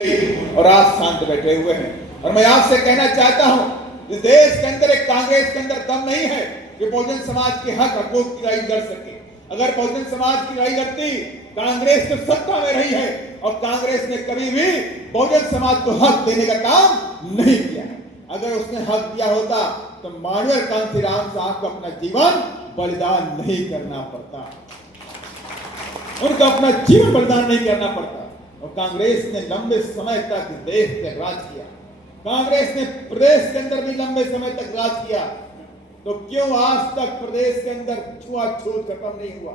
और आज शांत बैठे हुए हैं। और मैं आपसे कहना चाहता हूं, इस देश के अंदर एक कांग्रेस के अंदर दम नहीं है कि बहुजन समाज के हक हकूक की लड़ाई लड़ सके। अगर बहुजन समाज की लड़ाई लड़ती, कांग्रेस तो सत्ता में रही है और कांग्रेस ने कभी भी बहुजन समाज को हक देने का काम नहीं किया है। अगर उसने हक दिया होता तो मानवेंद्र कांशीराम साहब को अपना जीवन बलिदान नहीं करना पड़ता, उनको अपना जीवन बलिदान नहीं करना पड़ता। और कांग्रेस ने लंबे समय तक देश पे राज किया, कांग्रेस ने प्रदेश के अंदर भी लंबे समय तक राज किया। तो क्यों आज तक प्रदेश के अंदर छुआछूत खत्म नहीं हुआ,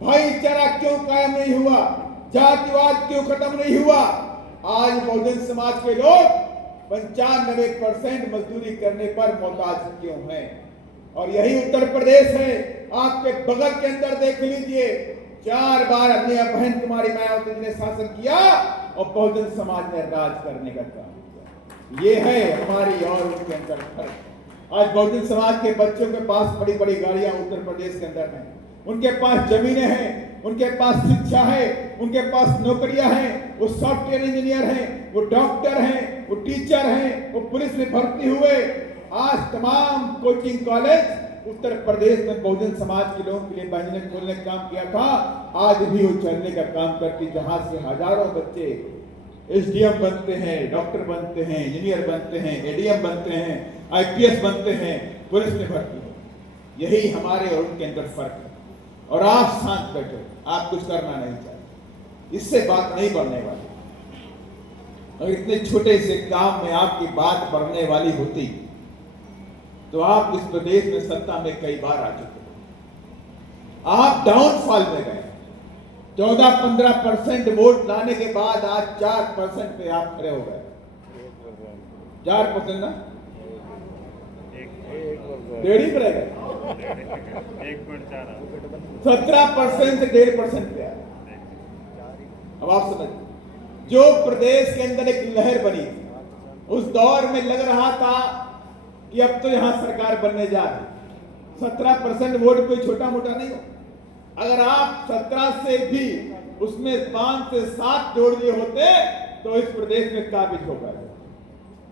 भाईचारा क्यों कायम नहीं हुआ, जातिवाद क्यों खत्म नहीं हुआ? आज बहुजन समाज के लोग 95% मजदूरी करने पर मोहताज क्यों हैं? और यही उत्तर प्रदेश है। आपके बगल के अंदर देख लीजिए, 4 बार अपनी बहन कुमारी मायावती जी ने शासन किया और बहुजन समाज ने राज करने का काम किया। ये है हमारी और उनके अंदर फर्क। आज बहुजन समाज के बच्चों के पास बड़ी बड़ी गाड़ियां उत्तर प्रदेश के अंदर हैं, उनके पास जमीनें हैं, उनके पास शिक्षा है, उनके पास नौकरियां हैं, वो सॉफ्टवेयर इंजीनियर हैं, वो डॉक्टर हैं, वो टीचर हैं, वो पुलिस में भर्ती हुए। आज तमाम कोचिंग कॉलेज उत्तर प्रदेश में बहुजन समाज के लोगों के लिए बहन ने खोलने का काम किया था, आज भी वो चलने का काम करती, जहां से हजारों बच्चे एसडीएम बनते हैं, डॉक्टर बनते हैं, इंजीनियर बनते हैं, एडीएम बनते हैं, आईपीएस बनते हैं, पुलिस में भर्ती हो। यही हमारे और उनके अंदर फर्क है। और आप शांत बैठे, आप कुछ करना नहीं चाहते, इससे बात नहीं बढ़ने वाली। और इतने छोटे से काम में आपकी बात बढ़ने वाली होती तो आप इस प्रदेश में सत्ता में कई बार आ चुके। आप डाउनफॉल में गए, 14-15% वोट लाने के बाद आज 4% पे आप खड़े हो गए। 4% ना, डेढ़ ही रह गए। 17% से 1.5% पे आए। अब आप समझिए, जो प्रदेश के अंदर एक लहर बनी थी, उस दौर में लग रहा था कि अब तो यहां सरकार बनने जा रही। 17% वोट कोई छोटा मोटा नहीं हो। अगर आप 17 से भी उसमें 5 से 7 जोड़ दिए होते तो इस प्रदेश में काबिज होगा।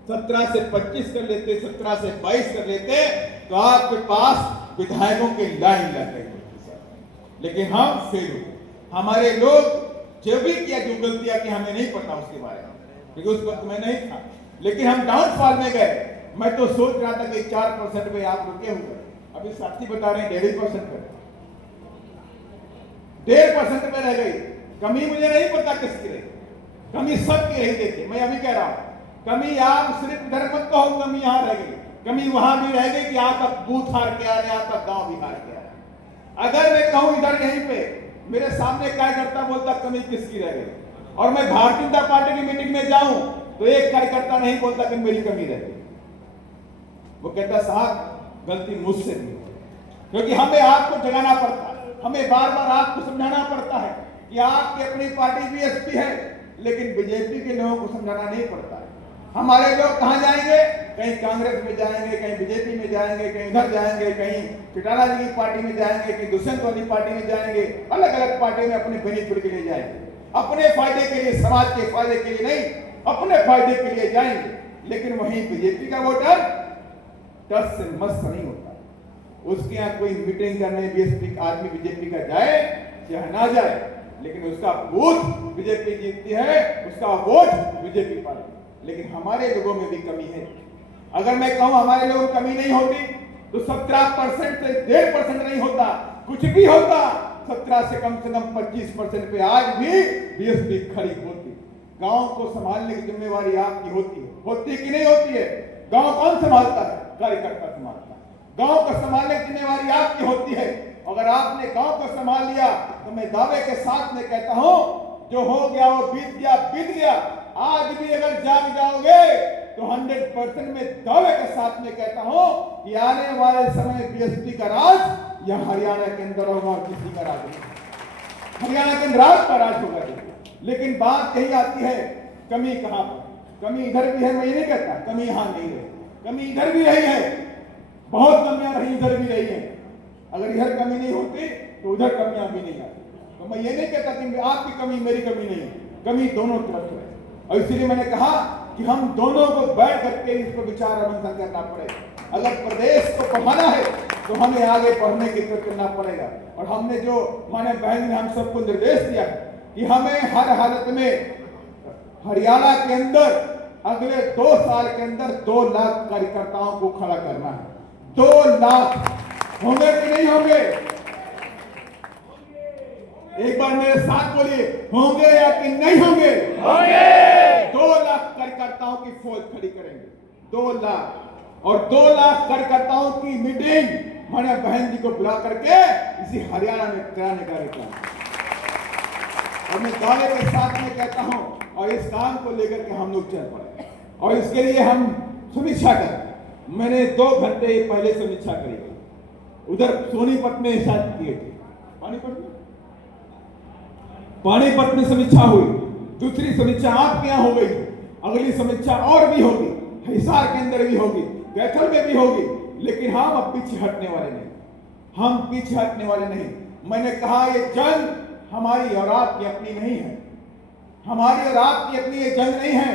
17 से 25 कर लेते, 17 से 22 कर लेते तो आपके पास विधायकों की लाइन लग गई। लेकिन हम फेल हुए। हमारे लोग जो भी किया, जो गलतियां की हमें नहीं पता उसके बारे में, क्योंकि उस वक्त मैं नहीं था, लेकिन हम डाउनफॉल में गए। मैं तो सोच रहा था कि 4% पे आप रुके हुए, अभी साथी बता रहे हैं 1.5% पे, 1.5% पे रह गई। कमी मुझे नहीं पता किसकी रही, कमी सबकी रही। देखिए, मैं अभी कह रहा हूं, कमी आप सिर्फ इधर मत कहो, कमी यहां रह गई, कमी वहां भी रह गई कि आपका बूथ हार के आ रहे, आपका गांव भी हार के आ रहे। अगर मैं कहूं इधर यहीं पे मेरे सामने कार्यकर्ता बोलता कमी किसकी रह गई, और मैं भारतीय जनता पार्टी की मीटिंग में जाऊं तो एक कार्यकर्ता नहीं बोलता कि मेरी कमी रह गई। वो कहता साहब गलती मुझसे नहीं, क्योंकि हमें आपको जगाना पड़ता है, हमें बार बार आपको समझाना पड़ता है कि आपकी अपनी पार्टी बीएसपी है, लेकिन बीजेपी के लोगों को समझाना नहीं पड़ता है। हमारे लोग कहां जाएंगे? कहीं कांग्रेस में जाएंगे, कहीं बीजेपी में जाएंगे, कहीं इधर जाएंगे, कहीं चिटाला जी की पार्टी में जाएंगे, कहीं दुष्यंत वाली पार्टी में जाएंगे, अलग अलग पार्टी में अपने बेनिफिट के लिए जाएंगे, अपने फायदे के लिए, समाज के फायदे के लिए नहीं, अपने फायदे के लिए जाएंगे। लेकिन वहीं बीजेपी का वोटर टस से मस्त नहीं होता। उसके यहाँ कोई मीटिंग करने बीएसपी आदमी बीजेपी का जाए चाहे ना जाए, लेकिन उसका बूथ बीजेपी जीतती है, उसका वोट बीजेपी पार्टी। लेकिन हमारे लोगों में भी कमी है। अगर मैं कहूं हमारे लोगों में कमी नहीं होती तो 17% से 1.5% नहीं होता, कुछ भी होता 17 से कम 25% पे आज भी बीएसपी खड़ी होती। गांव को संभालने की जिम्मेवारी आपकी होती कि नहीं होती है? गांव कौन संभालता है? कार्यकर्ता संभालता है। गांव को संभालने की जिम्मेवारी आपकी होती है। अगर आपने गांव को संभाल लिया तो मैं दावे के साथ में कहता हूं, जो हो गया वो बीत गया, बीत गया। आज भी अगर जाग जाओगे तो 100% में दावे के साथ में कहता हूं कि आने वाले समय बीएसपी का राज यह हरियाणा के अंदर होगा, किसी का राज नहीं। हरियाणा के अंदर राज का राज होगा। लेकिन बात यही आती है, कमी कहां पर? कमी इधर भी है, मैं ये नहीं कहता कमी यहां नहीं है, कमी इधर भी रही है, बहुत कमियां रही, इधर भी रही है। अगर इधर कमी नहीं होती तो उधर कमियां भी नहीं आती। तो मैं ये नहीं कहता कि आपकी कमी मेरी कमी नहीं, कमी दोनों तरफ है। और इसलिए मैंने कहा कि हम दोनों को बैठ करके इस पर विचार मंथन करना पड़ेगा। अगर प्रदेश को पढ़ाना है तो हमें आगे पढ़ने की तरफ करना पड़ेगा। और हमने जो माने बहन ने हम सबको निर्देश दिया कि हमें हर हालत में हरियाणा के अंदर अगले 2 साल के अंदर 2 लाख कार्यकर्ताओं को खड़ा करना है। 2 लाख होंगे कि नहीं होंगे? एक बार मेरे साथ बोलिए, होंगे या कि नहीं होंगे? होंगे। 2 लाख कार्यकर्ताओं की फौज खड़ी करेंगे, 2 लाख। और 2 लाख कार्यकर्ताओं की मीटिंग माने बहन जी को बुला करके इसी हरियाणा में कराने का कार्यक्रम। और मैं दावे के साथ में कहता हूं, और इस काम को लेकर के हम लोग चल पड़े। और इसके लिए हम समीक्षा कर, मैंने 2 घंटे पहले समीक्षा करी, उधर सोनीपत में शायद किए थे, पानीपत में समीक्षा हुई, दूसरी समीक्षा आपके यहां हो गई, अगली समीक्षा और भी होगी, हिसार के अंदर भी होगी, कैथल में भी होगी। लेकिन हम अब पीछे हटने वाले नहीं, हम पीछे हटने वाले नहीं। मैंने कहा ये जंग हमारी और आपकी अपनी नहीं है, हमारी और आपकी अपनी ये जंग नहीं है।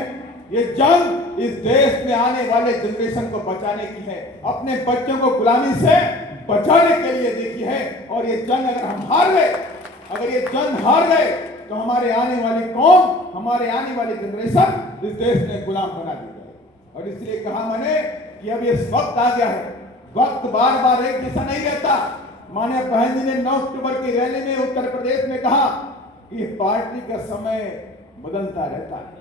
ये जंग इस देश में आने वाले जनरेशन को बचाने की है, अपने बच्चों को गुलामी से बचाने के लिए देखी है। और ये जंग अगर हम हार गए, अगर ये जंग हार गए तो हमारे आने वाली कौम, हमारे आने वाली जनरेशन इस देश में गुलाम बना दी जाए। और इसलिए कहा मैंने कि अब ये वक्त आ गया है, वक्त बार बार एक जैसा नहीं रहता। माननीय बहन जी ने 9 अक्टूबर की रैली में उत्तर प्रदेश में कहा कि पार्टी का समय बदलता रहता है।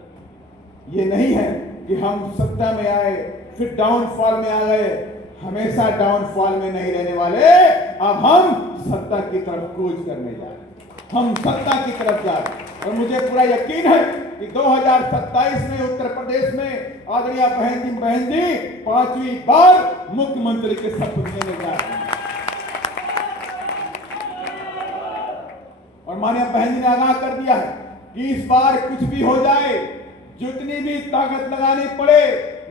ये नहीं है कि हम सत्ता में आए फिर डाउनफॉल में आ गए, हमेशा डाउनफॉल में नहीं रहने वाले। अब हम सत्ता की तरफ कूच करने जा रहे हैं, हम सत्ता की तरफ जा रहे हैं। और मुझे पूरा यकीन है कि 2027 में उत्तर प्रदेश में आदरणीय बहन जी 5वीं बार मुख्यमंत्री के शपथ लेने जा रहे हैं। और माननीय बहन जी ने आगाह कर दिया है कि इस बार कुछ भी हो जाए, जितनी भी ताकत लगानी पड़े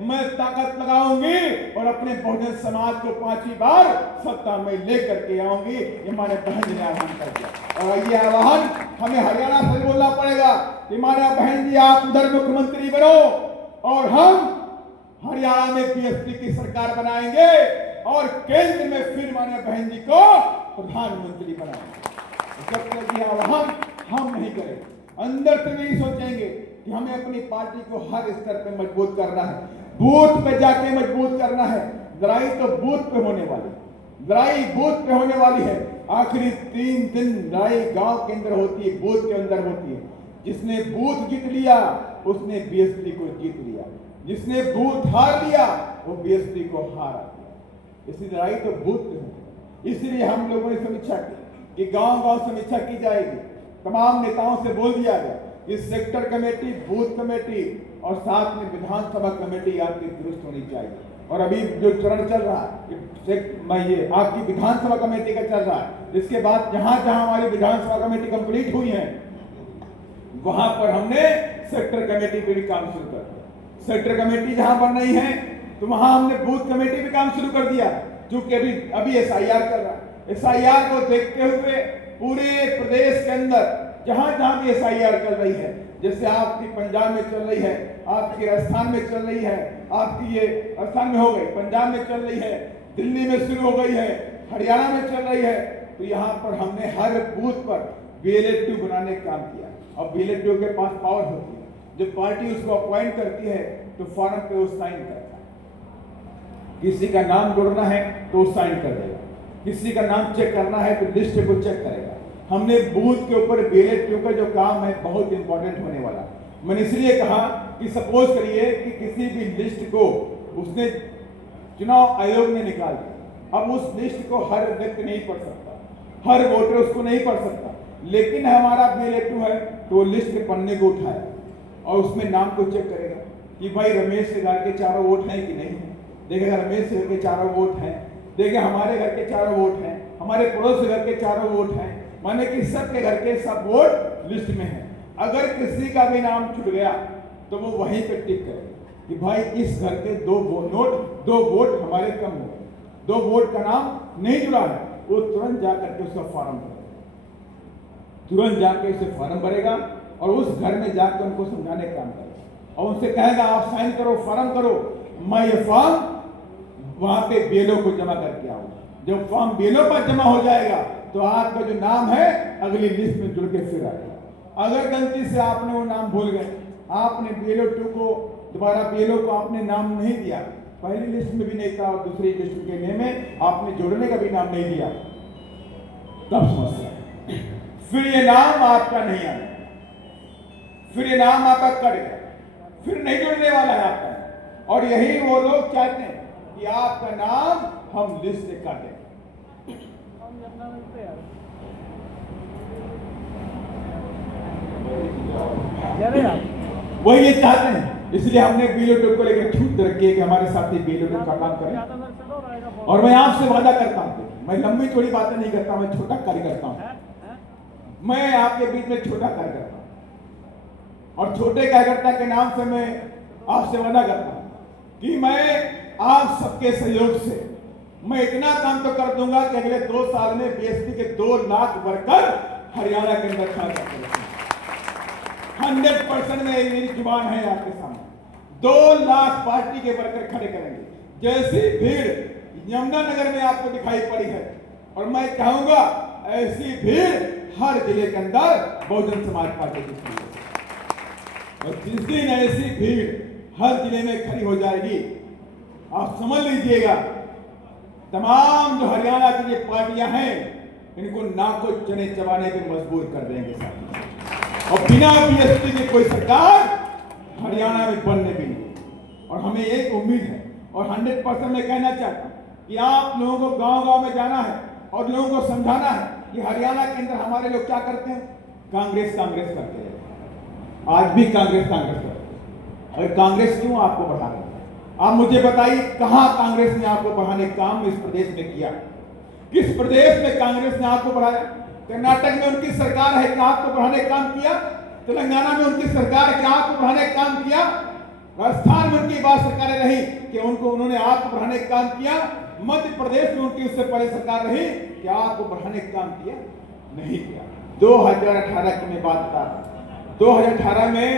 मैं ताकत लगाऊंगी और अपने बहुजन समाज को 5वीं बार सत्ता में लेकर के आऊंगी। ये माननीय बहन जी ने आह्वान कर दिया। और ये आह्वान हमें हरियाणा से बोलना पड़ेगा कि माननीय बहन जी आप उधर मुख्यमंत्री बनो और हम हरियाणा में बीएसपी की सरकार बनाएंगे और केंद्र में फिर माननीय बहन जी को प्रधानमंत्री बनाएंगे। जब तक यह आह्वान हम नहीं करेंगे, अंदर से नहीं सोचेंगे कि हमें अपनी पार्टी को हर स्तर पे मजबूत करना है, बूथ पे जाके मजबूत करना है। लड़ाई तो बूथ पे होने वाली, लड़ाई बूथ पे होने वाली है। आखिरी 3 दिन लड़ाई गांव के अंदर होती है, बूथ के अंदर होती है। जिसने बूथ जीत लिया उसने बीएसपी को जीत लिया, जिसने बूथ हार लिया वो बीएसपी को हारा दिया। इसलिए लड़ाई तो बूथ पे होगी। इसलिए हम लोगों ने समीक्षा की कि गांव-गांव समीक्षा की जाएगी। तमाम नेताओं से बोल दिया गया कि सेक्टर कमेटी, बूथ कमेटी और साथ में विधानसभा कमेटी आपकी दुरुस्त होनी चाहिए। और अभी जो चरण चल रहा है ये आपकी विधानसभा कमेटी का चल रहा है। इसके बाद जहां जहां हमारी विधानसभा कमेटी कंप्लीट हुई है वहां पर हमने सेक्टर कमेटी पे भी काम शुरू कर दिया। सेक्टर कमेटी जहां बन रही है तो वहां हमने बूथ कमेटी भी काम शुरू कर दिया, क्योंकि अभी एसआईआर चल रहा है। एसआईआर को देखते हुए पूरे प्रदेश के अंदर जहां जहां भी एसआईआर चल रही है, जैसे आपकी पंजाब में चल रही है, आपकी राजस्थान में चल रही है, आपकी ये राजस्थान में हो गई, पंजाब में चल रही है, दिल्ली में शुरू हो गई है, हरियाणा में चल रही है, तो यहाँ पर हमने हर बूथ पर बीएलए2 बनाने का काम किया। अब बीएलए2 के पास पावर होती है, जब पार्टी उसको अपॉइंट करती है तो फॉर्म पे वो साइन करता है। किसी का नाम जोड़ना है तो वो साइन कर देगा, किसी का नाम चेक करना है तो लिस्ट को चेक करेगा। हमने बूथ के ऊपर बीएलए2 का जो काम है बहुत इंपॉर्टेंट होने वाला। मैंने इसलिए कहा कि सपोज करिए कि किसी भी लिस्ट को उसने चुनाव आयोग ने निकाल दिया, अब उस लिस्ट को हर व्यक्ति नहीं पढ़ सकता, हर वोटर उसको नहीं पढ़ सकता, लेकिन हमारा बीएलए2 है तो लिस्ट के पन्ने को उठाया और उसमें नाम को चेक करेगा कि भाई रमेश के घर के चारों वोट हैं कि नहीं है। देखेगा रमेश के घर के चारों वोट हैं, देखे हमारे घर के चारों वोट हैं, हमारे पड़ोस घर के चारों वोट हैं, माने कि सबके घर के सब वोट लिस्ट में है। अगर किसी का भी नाम छूट गया तो वो वहीं पे टिक करेगा कि भाई इस घर के 2 वोट हमारे कम हो गए, 2 वोट का नाम नहीं जुड़ा है। वो तुरंत जाकर के उसका फॉर्म भरेगा, तुरंत जाके उसे फॉर्म भरेगा और उस घर में जाकर उनको समझाने का काम करेगा और उनसे कहेगा आप साइन करो, फॉर्म करो, मैं ये फॉर्म वहां पे बीएलओ को जमा करके आऊंगा। जब फॉर्म बीएलओ पर जमा हो जाएगा तो आपका जो नाम है अगली लिस्ट में जुड़ के फिर आएगा। अगर गलती से आपने वो नाम भूल गए, आपने बीएलओ 2 को दोबारा बीएलओ को आपने नाम नहीं दिया, पहली लिस्ट में भी नहीं था और दूसरी लिस्ट के लिए में आपने जोड़ने का भी नाम नहीं दिया, तब समस्या है। फिर ये नाम आपका नहीं आया, फिर ये नाम आपका कट गया, फिर नहीं जुड़ने वाला है आपका। और यही वो लोग चाहते हैं कि आपका नाम हम लिस्ट से काटें। वही ये चाहते हैं, इसलिए हमने बीएलओ को लेकर छूट रखी है कि हमारे साथी बीएलओ का काम करें। और मैं आपसे वादा करता हूं, मैं लंबी चौड़ी बातें नहीं करता, मैं छोटा कार्य करता हूं। मैं आपके बीच में छोटा कार्य करता हूं और छोटे कार्यकर्ता के नाम से मैं आपसे वादा करता हूं कि मैं आप सबके सहयोग से मैं इतना काम तो कर दूंगा कि अगले 2 साल में बीएसपी के 2 लाख वर्कर हरियाणा के अंदर खड़ा करते 100% में मेरी जुबान है आपके सामने। 2 लाख पार्टी के वर्कर खड़े करेंगे। जैसी भीड़ यमुनानगर में आपको दिखाई पड़ी है, और मैं कहूंगा ऐसी भीड़ हर जिले के अंदर बहुजन समाज पार्टी की है। और जिस दिन ऐसी भीड़ हर जिले में खड़ी हो जाएगी, आप समझ लीजिएगा तमाम जो हरियाणा की ये पार्टियां हैं इनको नाको चने चबाने पे मजबूर कर देंगे साथ। और बिना बीएसपी की कोई सरकार हरियाणा में बनने भी नहीं। और हमें एक उम्मीद है और 100% मैं कहना चाहता हूं कि आप लोगों को गांव-गांव में जाना है और लोगों को समझाना है कि हरियाणा के अंदर हमारे लोग क्या करते हैं, कांग्रेस करते हैं। आज भी कांग्रेस करते हैं। और कांग्रेस क्यों आपको बढ़ा रही है? आप मुझे बताइए, कहां कांग्रेस ने आपको बढ़ाने का काम इस प्रदेश में किया? किस प्रदेश में कांग्रेस ने आपको बढ़ाया? कर्नाटक में उनकी सरकार है, क्या आपको बढ़ाने का काम किया? तेलंगाना में उनकी सरकार है, क्या आपको बढ़ाने का काम किया? राजस्थान में उनकी बात सरकारें रही कि उन्होंने आपको बढ़ाने का काम किया? मध्य प्रदेश में उनकी उससे पहले सरकार रही, क्या आपको बढ़ाने का काम किया? नहीं किया। 2018 की मैं बात बता रहा हूं। 2018 में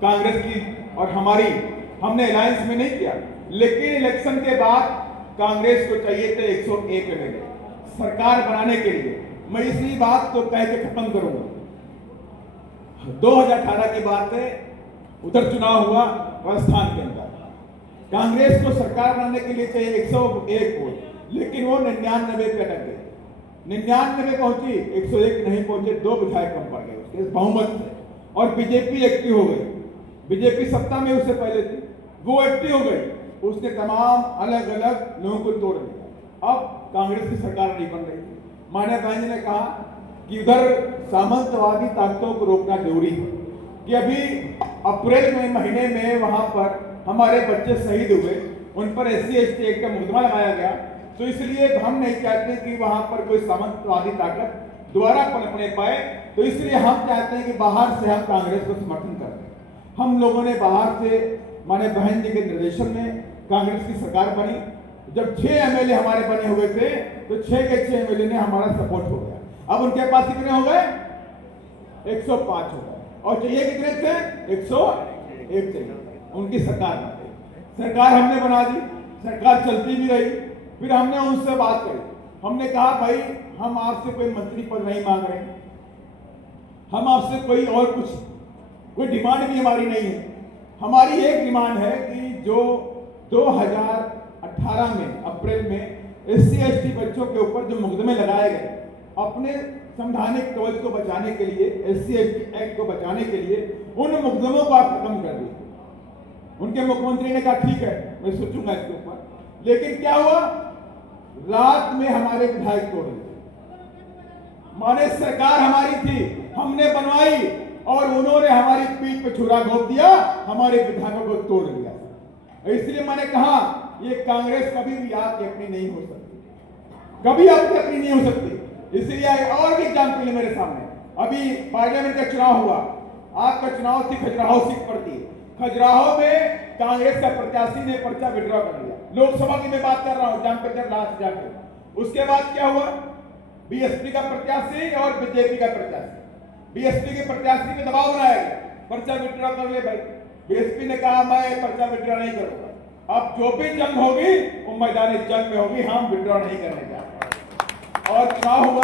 कांग्रेस की और हमारी हमने अलायंस में नहीं किया, लेकिन इलेक्शन के बाद कांग्रेस को चाहिए थे 101 एमएलए सरकार बनाने के लिए। मैं इसी बात को कह के खत्म करूंगा। 2018 की बात है, उधर चुनाव हुआ राजस्थान के अंदर। कांग्रेस को सरकार बनाने के लिए चाहिए 101 वोट, लेकिन वो 99 पे अटक गए। 99 पहुंची, 101 नहीं पहुंचे, 2 विधायक कम पड़ गए उसके बहुमत से। और बीजेपी एक्टिव हो गई। बीजेपी सत्ता में उससे पहले थी, वो एक्टिव हो गई। उसने तमाम अलग अलग लोगों को तोड़ दिया। अब कांग्रेस की सरकार नहीं बन रही। मान्य बहन जी ने कहा कि उधर सामंतवादी ताकतों को रोकना जरूरी है कि अभी अप्रैल में महीने में वहां पर हमारे बच्चे शहीद हुए, उन पर SC/ST एक्ट का मुकदमा लगाया गया। तो इसलिए हम नहीं चाहते कि वहां पर कोई सामंतवादी ताकत दोबारा पनपने पाए। तो इसलिए हम चाहते हैं कि बाहर से हम कांग्रेस को समर्थन करें। हम लोगों ने बाहर से माने बहन जी के निर्देशन में कांग्रेस की सरकार बनी। जब 6 एमएलए हमारे बने हुए थे तो 6 के 6 एमएलए ने हमारा सपोर्ट हो गया। अब उनके पास कितने हो गए? 105 हो गए। और चाहिए कितने थे? 101 चाहिए। उनकी सरकार बन गई। सरकार हमने बना दी, सरकार चलती भी रही। फिर हमने उनसे बात करी। हमने कहा भाई हम आपसे कोई मंत्री पद नहीं मांग रहे, हम आपसे कोई और कोई डिमांड भी हमारी नहीं है। हमारी एक डिमांड है कि जो 2018 में अप्रैल में SC/ST बच्चों के ऊपर जो मुकदमे लगाए गए, अपने संवैधानिक कवच को बचाने के लिए, SC/ST एक्ट को बचाने के लिए उन मुकदमों को आप खत्म कर दीजिए। उनके मुख्यमंत्री ने कहा ठीक है, मैं सोचूंगा इसके ऊपर। लेकिन क्या हुआ? रात में हमारे विधायक तोड़ दिए। माने सरकार हमारी थी, हमने बनवाई और उन्होंने हमारी पीठ पे छुरा घोंप दिया, हमारे विधायकों को तोड़ दिया। इसलिए मैंने कहा ये कांग्रेस कभी भी आपकी अपनी नहीं हो सकती, कभी आपकी अपनी नहीं हो सकती। इसलिए और भी एग्जाम्पल है मेरे सामने। अभी पार्लियामेंट का चुनाव हुआ, आपका चुनाव थी खजुराहो सीट पर थी। खजुराहो में कांग्रेस का प्रत्याशी ने पर्चा विड्रॉ कर लिया। लोकसभा की मैं बात कर रहा हूं, जामपेटर लास्ट जाके। उसके बाद क्या हुआ? बीएसपी का प्रत्याशी और बीजेपी का प्रत्याशी, बीएसपी के प्रत्याशी पे दबाव बनाया गया, पर्चा विड्रॉ कर ले भाई। बीएसपी ने कहा मैं पर्चा विड्रॉ नहीं करूंगा। अब जो भी जंग होगी वो मैदानी जंग में होगी, हम विड्रॉ नहीं करने जा रहे। और क्या हुआ,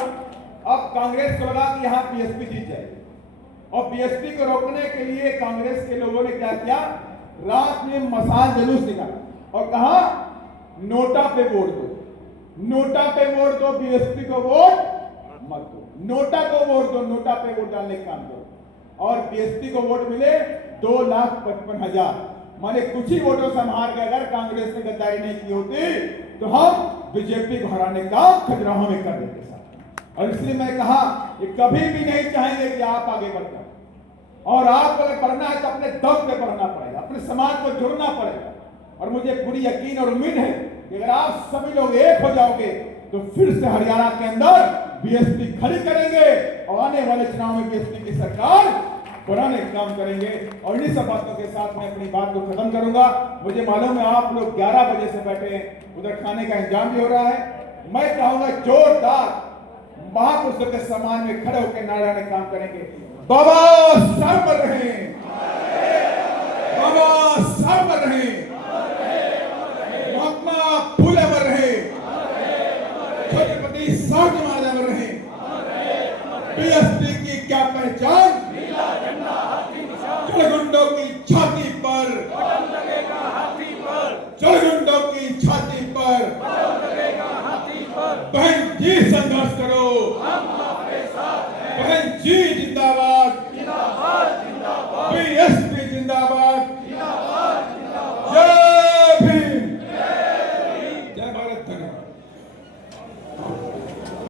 अब कांग्रेस को लगा कि यहाँ बीएसपी जीत जाएगी, और बीएसपी को रोकने के लिए कांग्रेस के लोगों ने क्या किया, रात में मसाल जुलूस निकाला और कहा नोटा पे वोट दो, नोटा पे वोट दो, बीएसपी को वोट मत दो, नोटा को वोट दो, नोटा पे वोट डालने का काम करो। और बीएसपी को वोट मिले 2,55,000, माने कुछ ही वोटों से हार गए। अगर कांग्रेस ने गद्दारी नहीं की होती तो हम बीजेपी को हराने का खजुराहो में कर देते साथ। और इसलिए मैं कहा कि कभी भी नहीं चाहेंगे कि आप आगे बढ़कर, और आप अगर बढ़ना है तो अपने दम पे बढ़ना पड़ेगा, अपने समाज को जुड़ना पड़ेगा। और मुझे पूरी यकीन और उम्मीद है कि अगर आप सभी लोग एक हो जाओगे तो फिर से हरियाणा के अंदर बीएसपी खड़ी करेंगे और आने वाले चुनाव में बीएसपी की सरकार बनाने का काम करेंगे। और इन्हीं सब बातों के साथ मैं अपनी बात को खत्म करूंगा। मुझे मालूम है आप लोग 11 बजे से बैठे हैं, उधर खाने का इंतजाम भी हो रहा है। मैं चाहूंगा जोरदार महापुरुषों के सम्मान में खड़े होकर नारायण काम करेंगे। बाबा साहब मर रहे हैं, बाबा साहब मर रहे हैं, महात्मा फूले मर रहे, छत्रपति शिवाजी महाराज मर रहे। बीएसपी की क्या पहचान, चलगुंडों की छाती पर, चलगुंडों की छाती पर, बहन जी संघर्ष करो, बहन जी